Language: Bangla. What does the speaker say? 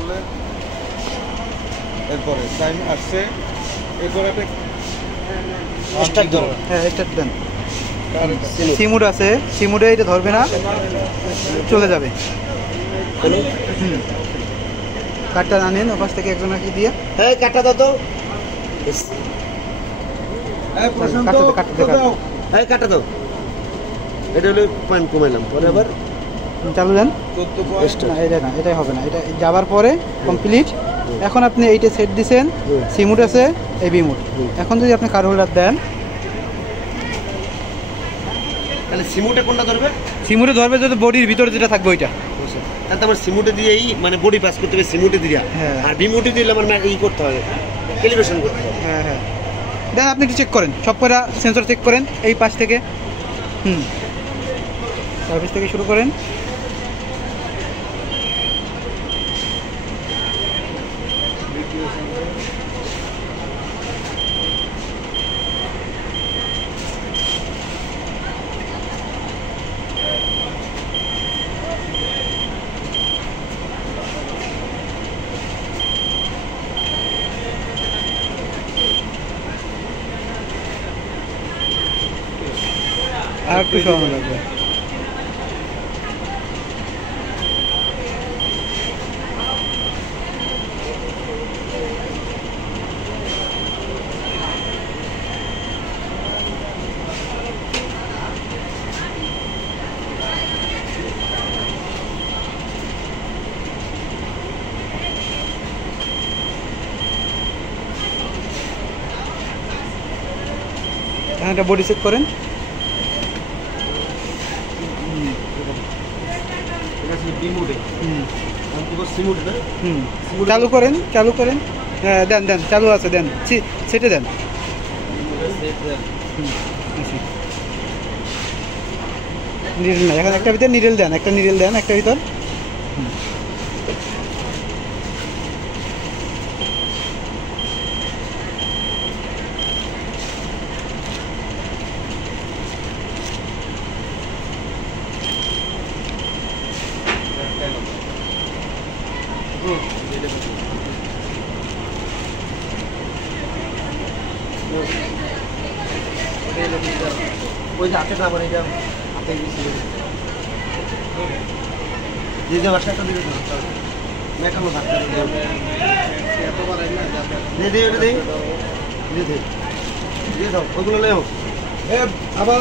করলে এরপরে টাইম আসছে, এরপরে আপনি স্টার্ট ধরো। হ্যাঁ স্টার্ট দেন। সিমুড আছে, সিমুডে এটা ধরবে না, চলে যাবে। কাঠটা আনেন ওপাশ থেকে একজনকে দিয়ে। হ্যাঁ কাটা দাও তো। হ্যাঁ কাটা দাও। এটা হলো পয়েন্ট কমাইলাম, পরে আবার চালু দেন। না এটা না, এটাই হবে না, এটা যাবার পরে কমপ্লিট। এখন আপনি এইটা সেট দিছেন, সিমুড আছে, এই বিমুড। এখন যদি আপনি কার হোল্ডার দেন, তাহলে সিমুটে কোনটা ধরবে? সিমুডে ধরবে যদি বডির ভিতরে যেটা থাকবে ওইটা। তাহলে তো আমার সিমুটে দিয়েই মানে বডি পাস করতে হবে সিমুটে দিয়ে। হ্যাঁ। আর বিমুটে দিলে আমার ই করতে হবে, ক্যালিব্রেশন করতে হবে। হ্যাঁ হ্যাঁ, দেন আপনি একটু চেক করেন, সব কটা সেন্সর চেক করেন এই পাশ থেকে। সার্ভিস থেকে শুরু করেন। আর একটু সময় লাগবে। এখন এটা বডি চেক করেন। চালু করেন, চালু করেন। হ্যাঁ দেন দেন, চালু আছে, দেন সেটে দেন। নিডল না, এখন একটা ভিতর নিডল দেন, একটা নিডল দেন একটা ভিতর। ওই যে হাতে না মানে এটা হাতে দিয়ে দাও, একটা দিয়ে দাও। মেকানো থাকতে দিয়ে দিয়ে দিয়ে দিয়ে দাও, ওগুলো নেও। আবার